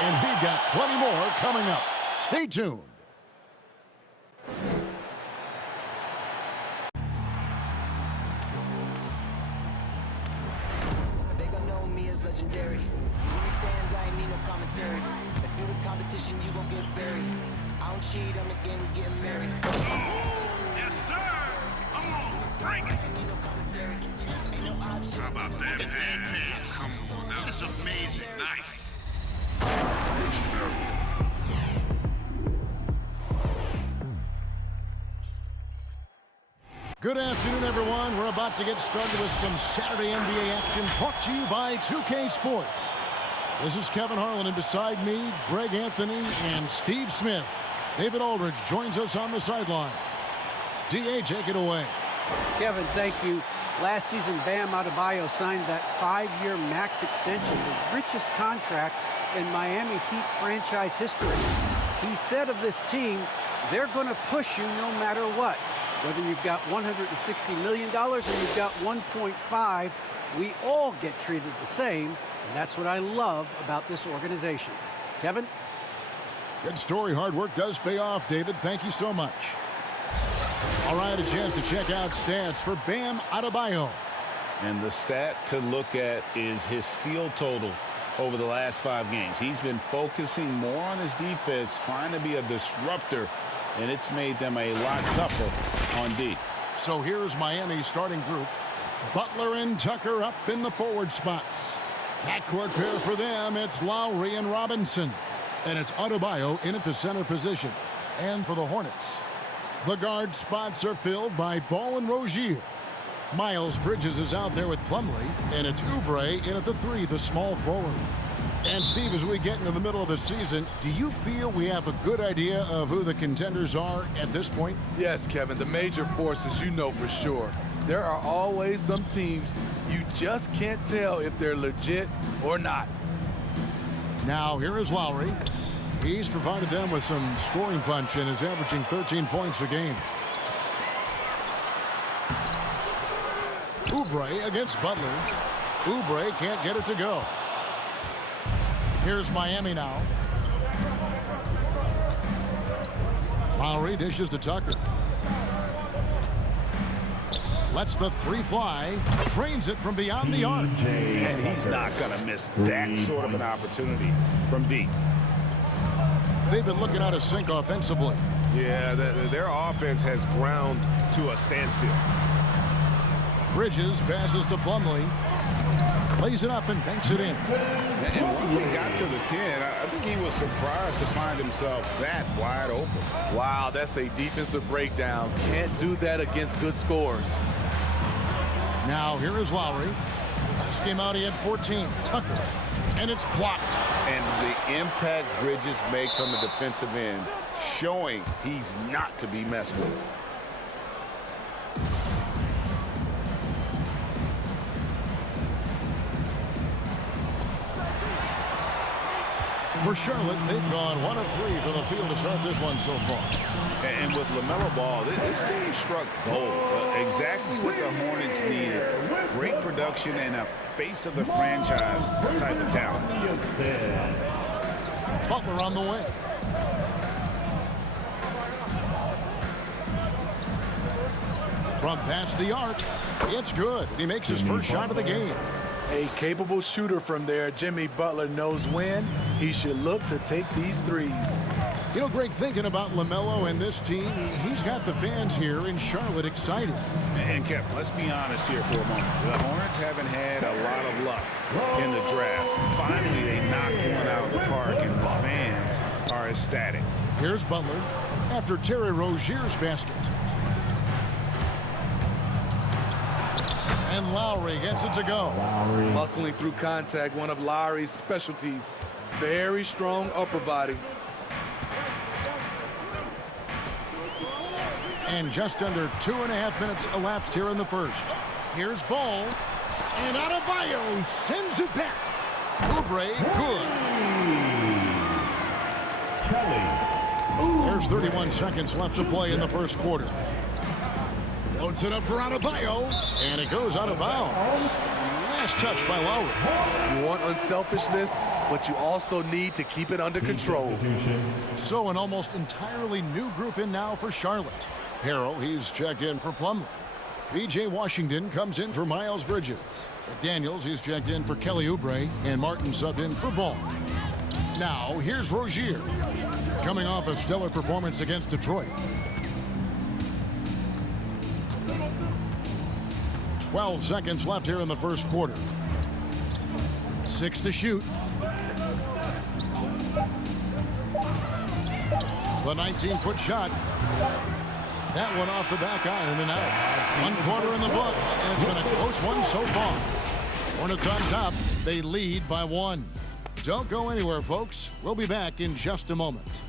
And we've got plenty more coming up. Stay tuned. They gon' know me as legendary. When he stands, I ain't need no commentary. If you the competition, you gon' get buried. I don't cheat on the game, we getting married. Yes, sir. Come on, bring it. Ain't need no commentary. Ain't no option. How about that pass? Come on, that was amazing. Nice. Good afternoon, everyone. We're about to get started with some Saturday NBA action brought to you by 2K Sports. This is Kevin Harlan, and beside me, Greg Anthony and Steve Smith. David Aldridge joins us on the sidelines. D.A., take it away. Kevin, thank you. Last season, Bam Adebayo signed that 5-year max extension, the richest contract in Miami Heat franchise history. He said of this team, they're going to push you no matter what. Whether you've got $160 million or you've got 1.5, we all get treated the same, and that's what I love about this organization. Kevin? Good story. Hard work does pay off, David. Thank you so much. All right, a chance to check out stats for Bam Adebayo. And the stat to look at is his steal total over the last 5 games. He's been focusing more on his defense, trying to be a disruptor, and it's made them a lot tougher on D. So here's Miami's starting group. Butler and Tucker up in the forward spots. Backcourt pair for them, it's Lowry and Robinson. And it's Adebayo in at the center position. And for the Hornets, the guard spots are filled by Ball and Rozier. Miles Bridges is out there with Plumlee, and it's Oubre in at the 3, the small forward. And Steve, as we get into the middle of the season, do you feel we have a good idea of who the contenders are at this point? Yes, Kevin, the major forces you know for sure. There are always some teams you just can't tell if they're legit or not. Now, here is Lowry. He's provided them with some scoring punch and is averaging 13 points a game. Oubre against Butler. Oubre can't get it to go. Here's Miami now. Lowry dishes to Tucker. Lets the 3 fly. Trains it from beyond the arc. And he's not going to miss that sort of an opportunity from D. They've been looking out of sync offensively. Yeah, their offense has ground to a standstill. Bridges passes to Plumlee. Plays it up and banks it in. And once he got to the 10, I think he was surprised to find himself that wide open. Wow, that's a defensive breakdown. Can't do that against good scores. Now here is Lowry. Last game out he had 14. Tucker. And it's blocked. And the impact Bridges makes on the defensive end, showing he's not to be messed with. For Charlotte, they've gone 1 of 3 from the field to start this one so far. And with LaMelo Ball, this team struck gold. Exactly what the Hornets needed. Great production and a face of the franchise type of talent. Butler on the wing. From past the arc, it's good. He makes his first shot of the game. A capable shooter from there. Jimmy Butler knows when he should look to take these threes. You know, Greg, thinking about LaMelo and this team, he's got the fans here in Charlotte excited. And Kevin, let's be honest here for a moment. The Hornets haven't had a lot of luck in the draft. Finally, they knocked one out of the park, and the fans are ecstatic. Here's Butler after Terry Rozier's basket. And Lowry gets it to go. Muscling through contact, one of Lowry's specialties. Very strong upper body. And just under 2.5 minutes elapsed here in the first. Here's Ball. And Adebayo sends it back. Oubre, good. There's 31 seconds left to play in the first quarter. Loads it up for Adebayo, and it goes out of bounds. Last touch by Lowry. You want unselfishness? but you also need to keep it under control. So an almost entirely new group in now for Charlotte. Harrell, he's checked in for Plumlee. P.J. Washington comes in for Miles Bridges. McDaniels, he's checked in for Kelly Oubre, and Martin subbed in for Ball. Now, here's Rozier, coming off a stellar performance against Detroit. 12 seconds left here in the first quarter. 6 to shoot. The 19-foot shot. That one off the back iron and out. 1 quarter in the books, and it's been a close one so far. Hornets on top. They lead by 1. Don't go anywhere, folks. We'll be back in just a moment.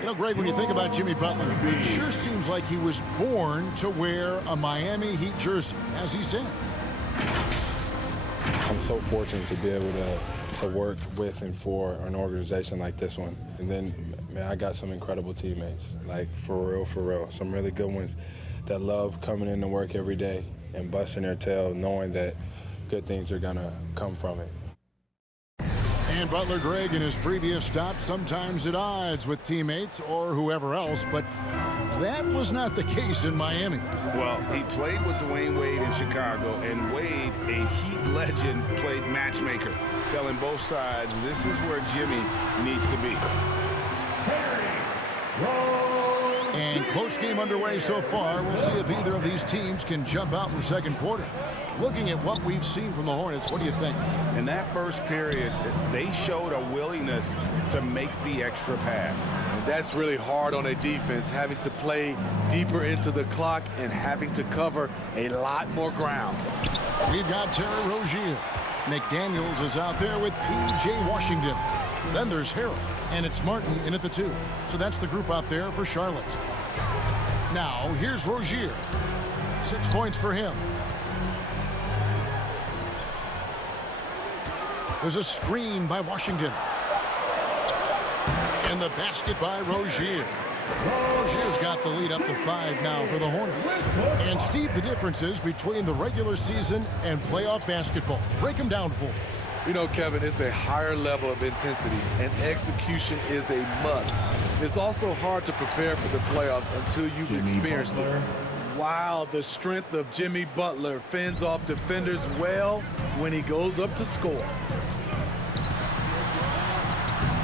You know, Greg, when you think about Jimmy Butler, it sure seems like he was born to wear a Miami Heat jersey, as he says. I'm so fortunate to be able to work with and for an organization like this one. And then, man, I got some incredible teammates, like for real. Some really good ones that love coming in to work every day and busting their tail, knowing that good things are gonna come from it. And Butler, Greg, in his previous stops, sometimes at odds with teammates or whoever else, but that was not the case in Miami. Well, he played with Dwayne Wade in Chicago, and Wade, a Heat legend, played matchmaker, telling both sides this is where Jimmy needs to be. And close game underway so far. We'll see if either of these teams can jump out in the second quarter. Looking at what we've seen from the Hornets, what do you think? In that first period, they showed a willingness to make the extra pass. And that's really hard on a defense, having to play deeper into the clock and having to cover a lot more ground. We've got Terry Rozier. McDaniels is out there with P.J. Washington. Then there's Harrell, and it's Martin in at the 2. So that's the group out there for Charlotte. Now, here's Rozier. 6 points for him. There's a screen by Washington. And the basket by Rozier. Rozier's got the lead up to 5 now for the Hornets. And Steve, the differences between the regular season and playoff basketball. Break them down for us. You know, Kevin, it's a higher level of intensity, and execution is a must. It's also hard to prepare for the playoffs until you've experienced it. Wow, the strength of Jimmy Butler fends off defenders well when he goes up to score.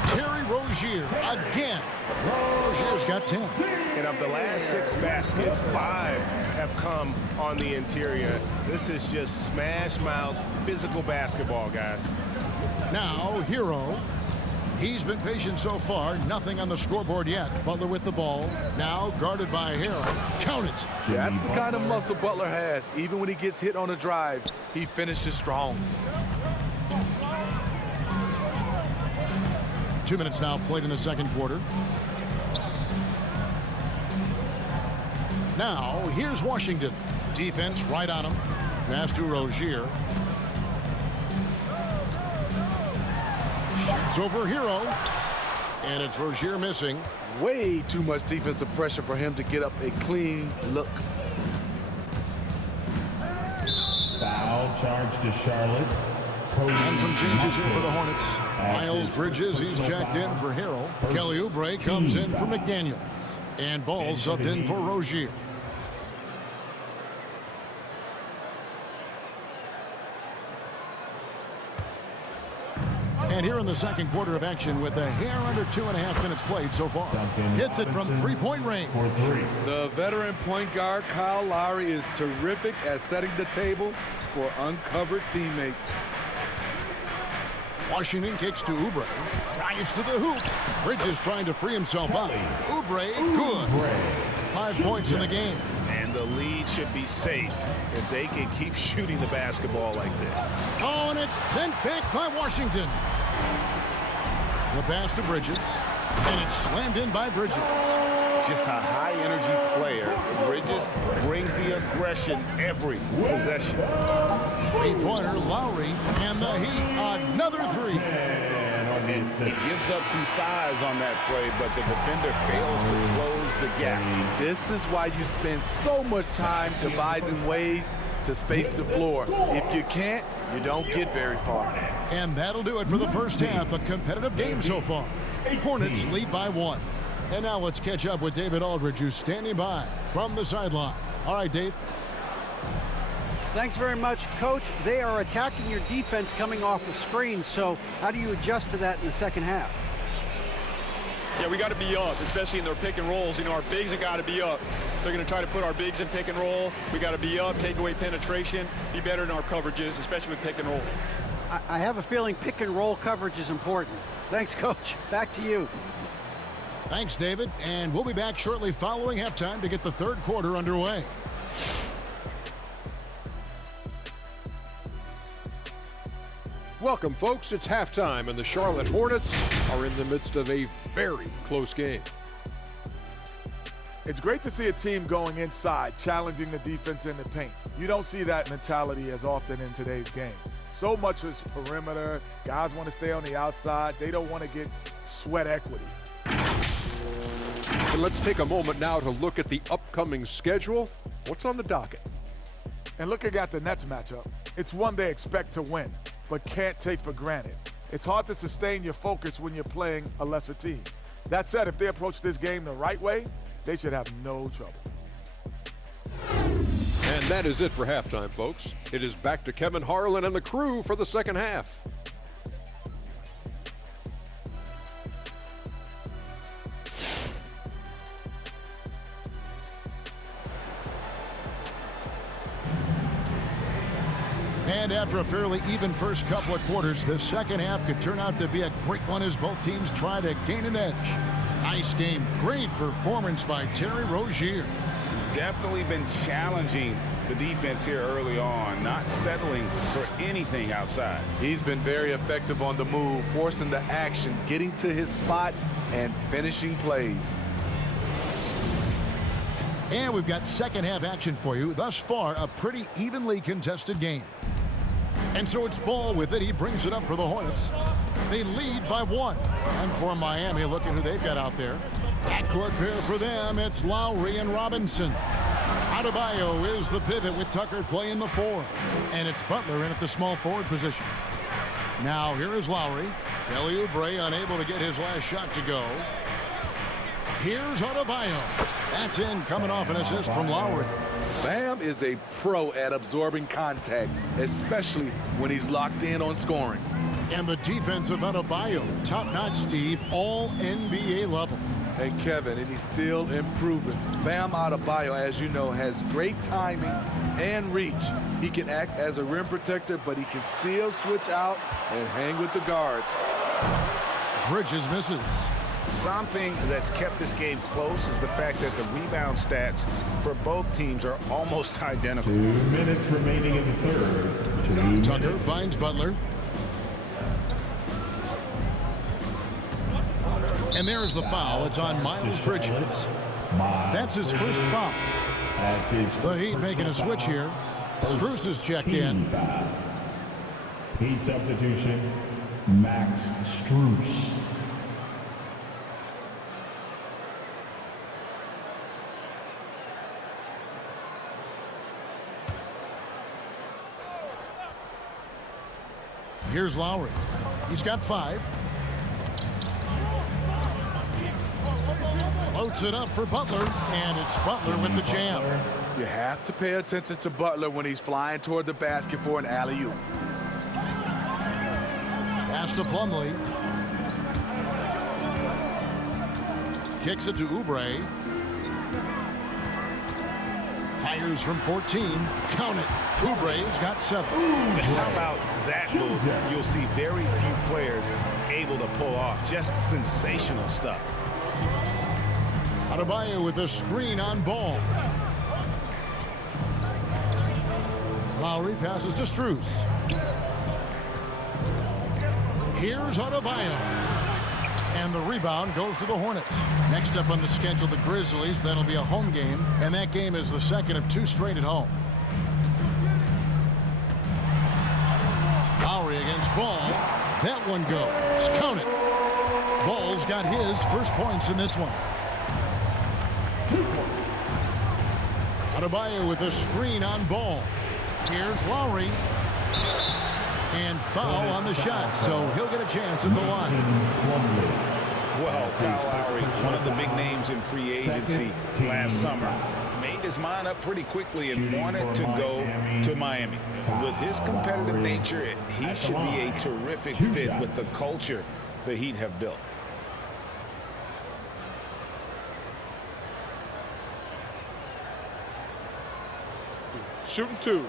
Terry Rozier again. Rozier's got 10. And of the last 6 baskets, 5 have come on the interior. This is just smash mouth physical basketball, guys. Now, Hero. He's been patient so far. Nothing on the scoreboard yet. Butler with the ball. Now guarded by Harrell. Count it. Yeah, that's the kind of muscle Butler has. Even when he gets hit on a drive, he finishes strong. 2 minutes now played in the second quarter. Now, here's Washington. Defense right on him. Pass to Rozier. Shoots over Hero. And it's Rozier missing. Way too much defensive pressure for him to get up a clean look. Foul charge to Charlotte. And some changes here for the Hornets. Miles Bridges, he's checked in for Harrell. Kelly Oubre comes in for McDaniels. And Ball subbed in for Rozier. And here in the second quarter of action with a hair under 2.5 minutes played so far. Hits it from 3-point range. The veteran point guard Kyle Lowry is terrific at setting the table for uncovered teammates. Washington kicks to Oubre. Drives to the hoop. Bridges trying to free himself up. Oubre, good. 5 points in the game. And the lead should be safe if they can keep shooting the basketball like this. Oh, and it's sent back by Washington. The pass to Bridges. And it's slammed in by Bridges. Just a high-energy player. Bridges brings the aggression every possession. 3-pointer, Lowry, and the Heat, another 3. and he gives up some size on that play, but the defender fails to close the gap. This is why you spend so much time devising ways to space the floor. If you can't, you don't get very far. And that'll do it for the first half. A competitive game so far. Hornets lead by 1. And now let's catch up with David Aldridge, who's standing by from the sideline. All right, Dave. Thanks very much, Coach. They are attacking your defense coming off of screens, so how do you adjust to that in the second half? Yeah, we got to be up, especially in their pick and rolls. You know, our bigs have got to be up. They're going to try to put our bigs in pick and roll. We got to be up, take away penetration, be better in our coverages, especially with pick and roll. I have a feeling pick and roll coverage is important. Thanks, Coach. Back to you. Thanks, David. And we'll be back shortly following halftime to get the third quarter underway. Welcome, folks. It's halftime, and the Charlotte Hornets are in the midst of a very close game. It's great to see a team going inside, challenging the defense in the paint. You don't see that mentality as often in today's game. So much is perimeter. Guys want to stay on the outside. They don't want to get sweat equity. And let's take a moment now to look at the upcoming schedule. What's on the docket? And looking at the Nets matchup, it's one they expect to win, but can't take for granted. It's hard to sustain your focus when you're playing a lesser team. That said, if they approach this game the right way, they should have no trouble. And that is it for halftime, folks. It is back to Kevin Harlan and the crew for the second half. And after a fairly even first couple of quarters, the second half could turn out to be a great one as both teams try to gain an edge. Nice game. Great performance by Terry Rozier. Definitely been challenging the defense here early on, not settling for anything outside. He's been very effective on the move, forcing the action, getting to his spots, and finishing plays. And we've got second half action for you. Thus far, a pretty evenly contested game. And so it's Ball with it. He brings it up for the Hornets. They lead by 1. And for Miami, looking who they've got out there. Backcourt pair for them, it's Lowry and Robinson. Adebayo is the pivot with Tucker playing the 4. And it's Butler in at the small forward position. Now here is Lowry. Kelly Oubre unable to get his last shot to go. Here's Adebayo. That's in, coming off an assist from Lowry. Bam is a pro at absorbing contact, especially when he's locked in on scoring. And the defense of Adebayo, top-notch, Steve, all NBA level. And Kevin, and he's still improving. Bam Adebayo, as you know, has great timing and reach. He can act as a rim protector, but he can still switch out and hang with the guards. Bridges misses. Something that's kept this game close is the fact that the rebound stats for both teams are almost identical. 2 minutes remaining in the third. Tucker finds Butler. And there's the foul. It's on Miles Bridges. That's his first foul. The Heat making a switch here. Strus is checked in. Heat substitution, Max Strus. Here's Lowry. He's got 5. Loads it up for Butler, and it's Butler with the jam. You have to pay attention to Butler when he's flying toward the basket for an alley-oop. Pass to Plumlee. Kicks it to Oubre. Fires from 14. Count it. Oubre's got 7. How about that move? You'll see very few players able to pull off. Just sensational stuff. Adebayo with a screen on Ball. Lowry passes to Strus. Here's Adebayo. And the rebound goes to the Hornets. Next up on the schedule, the Grizzlies. That'll be a home game, and that game is the second of 2 straight at home. Lowry against Ball. That one goes. Count it. Ball's got his first points in this one. Adebayo with a screen on Ball. Here's Lowry. And foul on the shot, so he'll get a chance at the line. Well, Kyle Lowry, one of the big names in free agency last summer, made his mind up pretty quickly and wanted to go to Miami. With his competitive nature, he should be a terrific fit with the culture the Heat have built. Shooting two.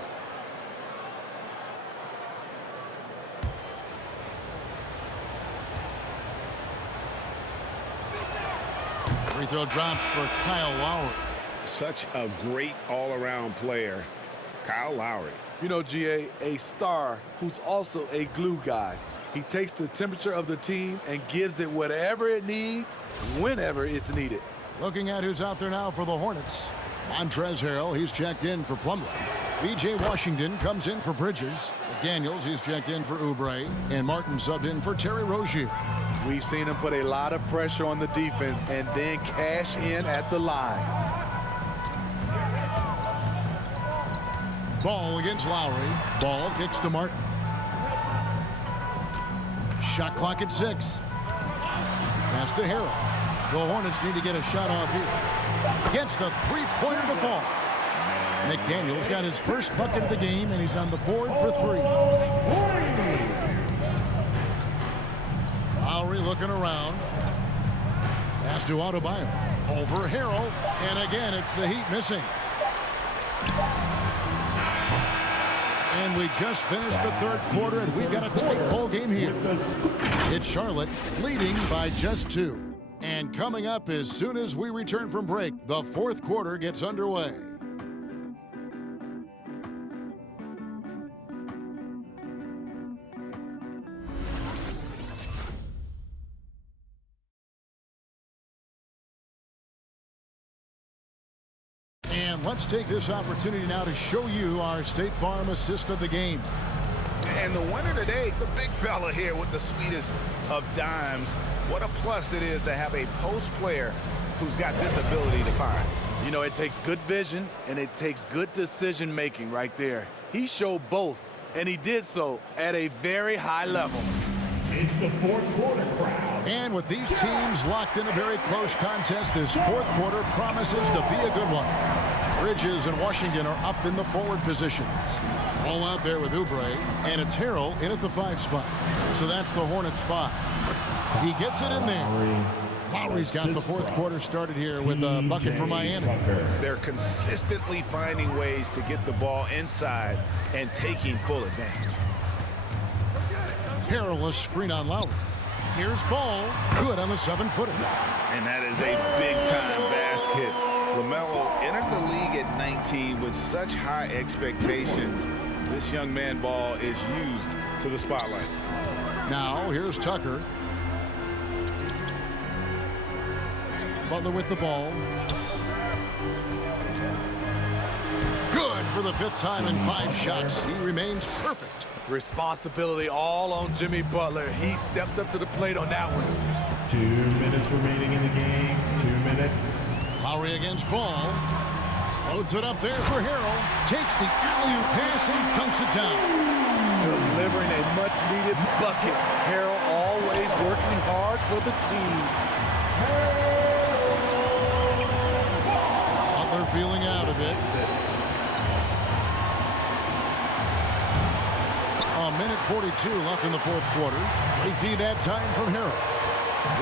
Free throw drops for Kyle Lowry. Such a great all-around player, Kyle Lowry. You know, GA, a star who's also a glue guy. He takes the temperature of the team and gives it whatever it needs, whenever it's needed. Looking at who's out there now for the Hornets. Montrezl Harrell, he's checked in for Plumlee. B.J. Washington comes in for Bridges. McDaniels, he's checked in for Oubre. And Martin subbed in for Terry Rozier. We've seen him put a lot of pressure on the defense and then cash in at the line. Ball against Lowry. Ball kicks to Martin. Shot clock at 6. Pass to Harrell. The Hornets need to get a shot off here. Gets the three-pointer to fall. McDaniels got his first bucket of the game, and he's on the board for 3. Lowry looking around. Pass to Adebayo. Over Harrell. And again, it's the Heat missing. And we just finished the third quarter, and we've got a tight ball game here. It's Charlotte leading by just 2. And coming up as soon as we return from break, the fourth quarter gets underway. And let's take this opportunity now to show you our State Farm assist of the game. And the winner today, the big fella here with the sweetest of dimes. What a plus it is to have a post player who's got this ability to find. You know, it takes good vision and it takes good decision making right there. He showed both, and he did so at a very high level. It's the fourth quarter crowd. And with these teams locked in a very close contest, this fourth quarter promises to be a good one. Bridges and Washington are up in the forward positions. All out there with Oubre, and it's Harrell in at the 5 spot. So that's the Hornets 5. He gets it in there. Lowry's got the fourth quarter started here with a bucket for Miami. They're consistently finding ways to get the ball inside and taking full advantage. Harrell, a screen on Lowry. Here's Ball. Good on the 7-footer. And that is a big-time basket. LaMelo entered the league at 19 with such high expectations. This young man Ball is used to the spotlight. Now, here's Tucker. Butler with the ball. Good for the 5th time in 5 shots. He remains perfect. Responsibility all on Jimmy Butler. He stepped up to the plate on that one. 2 minutes remaining in the game. 2 minutes. Lowry against Ball. Loads it up there for Harrell. Takes the alley-oop pass and dunks it down. Delivering a much-needed bucket. Harrell always working hard for the team. Butler feeling out a bit. A minute 42 left in the fourth quarter. Great D that time from Harrell.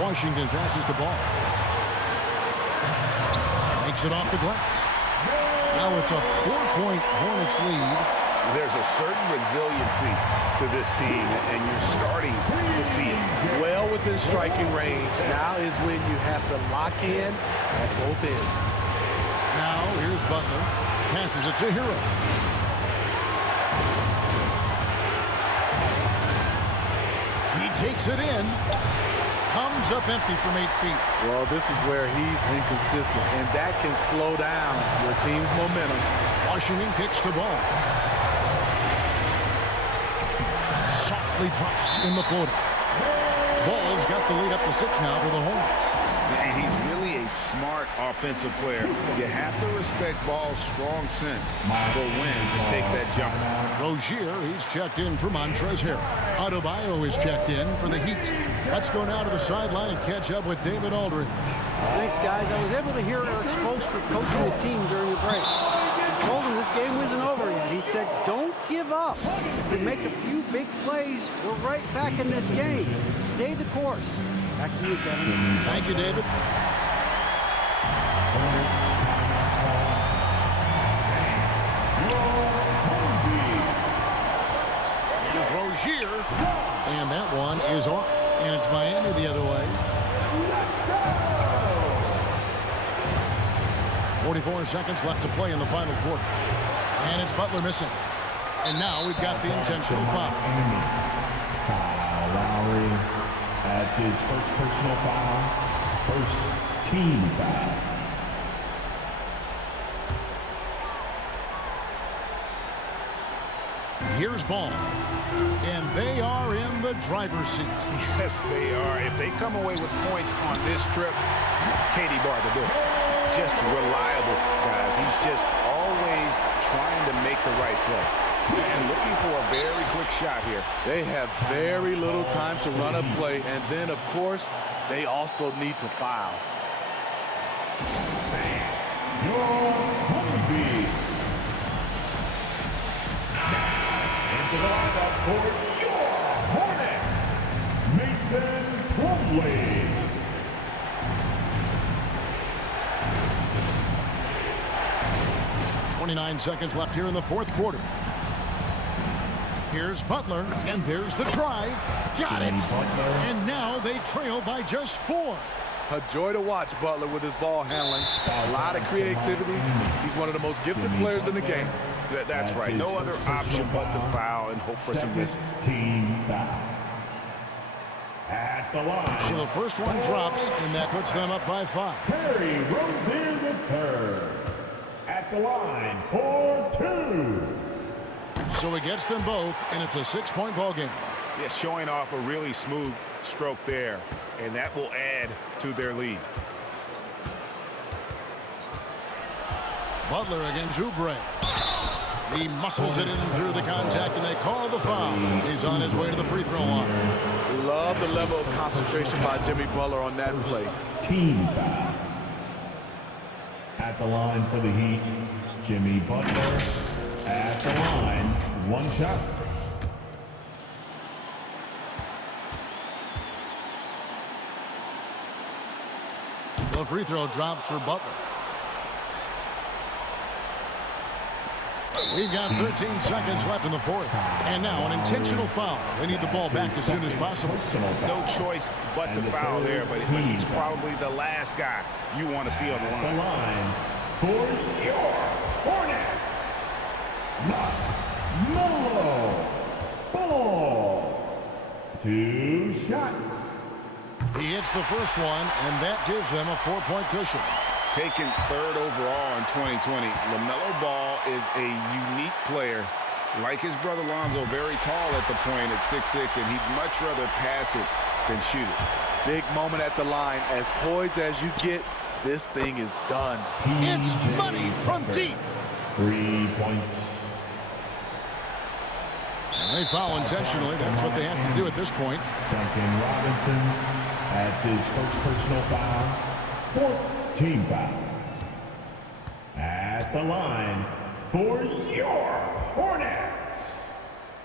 Washington passes the ball. Takes it off the glass. Now it's a 4-point Hornets lead. There's a certain resiliency to this team, and you're starting to see it. Well within striking range. Now is when you have to lock in at both ends. Now here's Butler. Passes it to Hero. He takes it in. Comes up empty from 8 feet. Well, this is where he's inconsistent, and that can slow down your team's momentum. Washington kicks the ball. immediately drops in the floater. Ball's got the lead up to 6 now for the Hornets. And he's really a smart offensive player. You have to respect Ball's strong sense for when to take that jump. Rozier, he's checked in for Montrezl Harrell. Adebayo is checked in for the Heat. Let's go now to the sideline and catch up with David Aldridge. Thanks, guys. I was able to hear Eric Spoelstra coaching the team during the break. I told him this game wasn't over yet. He said, don't give up. If we make a few big plays, we're right back in this game. Stay the course. Back to you, Kevin. Thank you, David. Here's Rozier. And that one is off. And it's Miami the other way. 44 seconds left to play in the final quarter. And it's Butler missing. And now we've got the intentional foul. Kyle Lowry, that's his first personal foul, first team foul. Here's Ball. And they are in the driver's seat. Yes, they are. If they come away with points on this trip, Katie Barr to do it. Just reliable, guys. He's just always trying to make the right play. And looking for a very quick shot here. They have very little time to run a play, and then, of course, they also need to foul. Your Hornets. Into the lineup for your Hornets, Mason Plumlee. 29 seconds left here in the fourth quarter. Here's Butler, and there's the drive. Got it. And now they trail by just 4. A joy to watch Butler with his ball handling. A lot of creativity. He's one of the most gifted players in the game. That's right. No other option but to foul and hope for some misses. Team foul. At the line. So the first one drops, and that puts them up by 5. Terry Rozier III. At the line for 2. So it gets them both, and it's a 6-point ball game. Yeah, showing off a really smooth stroke there, and that will add to their lead. Butler against Oubre. He muscles it in through the contact, and they call the foul. He's on his way to the free throw line. Love the level of concentration by Jimmy Butler on that play. Team foul. At the line for the Heat, Jimmy Butler. At the line, 1 shot. The free throw drops for Butler. We've got 13 seconds left in the fourth. And now an intentional foul. They need the ball back as soon as possible. No choice but to foul there, but he's probably the last guy you want to see on the line. The line for your Hornets, Melo Ball. 2 shots. He hits the first one, and that gives them a 4-point cushion. Taken 3rd overall in 2020, LaMelo Ball is a unique player. Like his brother Lonzo, very tall at the point at 6'6", and he'd much rather pass it than shoot it. Big moment at the line. As poised as you get, this thing is done. It's money from deep. 3 points. And they foul intentionally. That's what they have to do at this point. Duncan Robinson, that's his first personal foul. 4th team foul. At the line for your Hornets,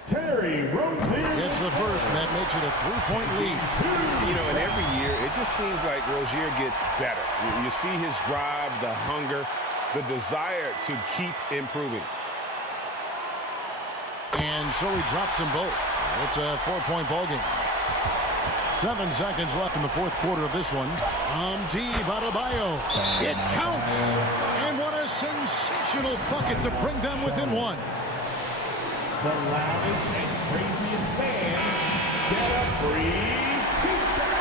Terry Rozier. It's the first, and that makes it a 3-point lead. You know, and every year, it just seems like Rozier gets better. You see his drive, the hunger, the desire to keep improving. And so he drops them both. It's a 4-point ball game. 7 seconds left in the fourth quarter of this one. Deep Adebayo. It counts. And what a sensational bucket to bring them within 1. The loudest and craziest fans get a free t-shirt.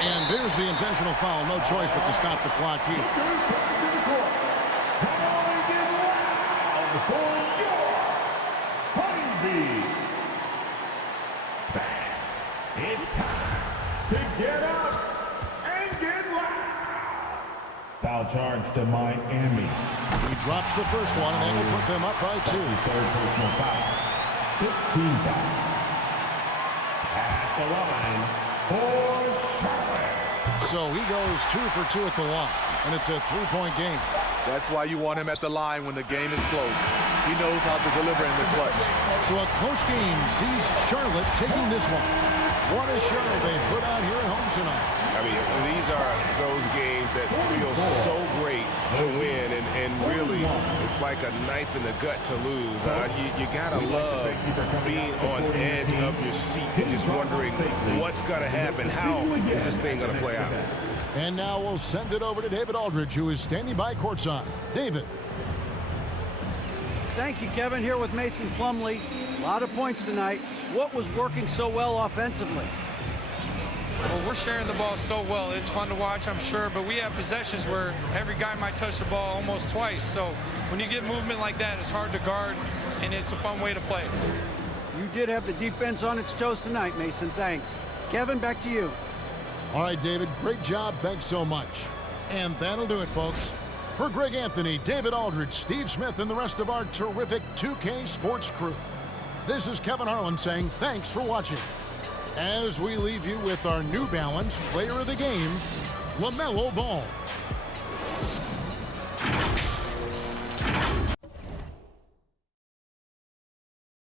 And there's the intentional foul. No choice but to stop the clock here. For your time to get up and get loud. Foul charge to Miami. He drops the first one, and they will put them up by 2. Third personal foul. 15 foul. At the line for Charlotte. So he goes 2 for 2 at the line, and it's a 3-point game. That's why you want him at the line when the game is close. He knows how to deliver in the clutch. So a close game sees Charlotte taking this one. What a show they put out here at home tonight. I mean, these are those games that feel so great to win, and really, it's like a knife in the gut to lose. You gotta love being on edge of your seat and just wondering what's gonna happen. How is this thing gonna play out? And now we'll send it over to David Aldridge, who is standing by courtside. David. Thank you, Kevin. Here with Mason Plumlee. A lot of points tonight. What was working so well offensively? Well, we're sharing the ball so well. It's fun to watch, I'm sure, but we have possessions where every guy might touch the ball almost twice. So when you get movement like that, it's hard to guard, and it's a fun way to play. You did have the defense on its toes tonight, Mason. Thanks. Kevin, back to you. All right, David, great job. Thanks so much. And that'll do it, folks. For Greg Anthony, David Aldridge, Steve Smith, and the rest of our terrific 2K Sports crew, this is Kevin Harlan saying thanks for watching. As we leave you with our New Balance Player of the Game, LaMelo Ball.